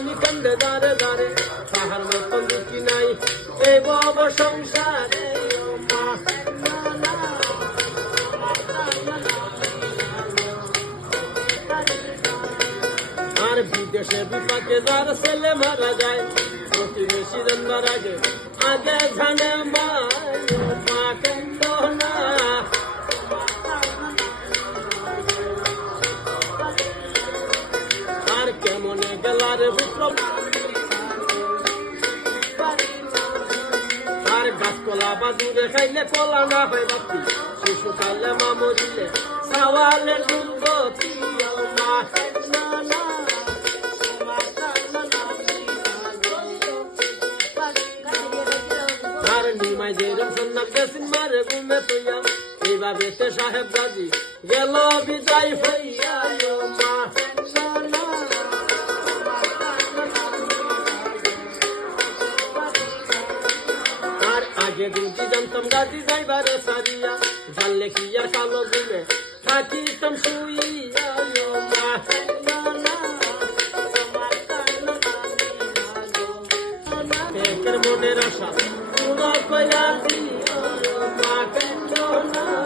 নিকন্দে দারে দারে তাহার মতো লুচি নাই এই বব সংসারে আর বিদেশে বিপাকে যার ছেলে মারা যায় প্রতিবেশী জন্মার আগে আগে জানে মা কেন্দ্র না আর কেমনে গেলারে বিপ্লব আর গাছ কলা বাজুরে খাইলে কলা না হয় বাতি শিশু খাইলে মা মরিলে সাওয়ালে যুদ্ধ মা আর নিমাই যেরম সন্ন্যাস গেছেন মারে ঘুমে তুইয়া এইভাবে সে সাহেব গাজী গেল বিদায় হইয়া মা আগে দুটি জানতাম গাজী যাইবারে সারিয়া জানলে কি আর কালো ঘুমে থাকিতাম শুইয়া মা একের মনের আশা পুরো কইয়া দিও মা কেন না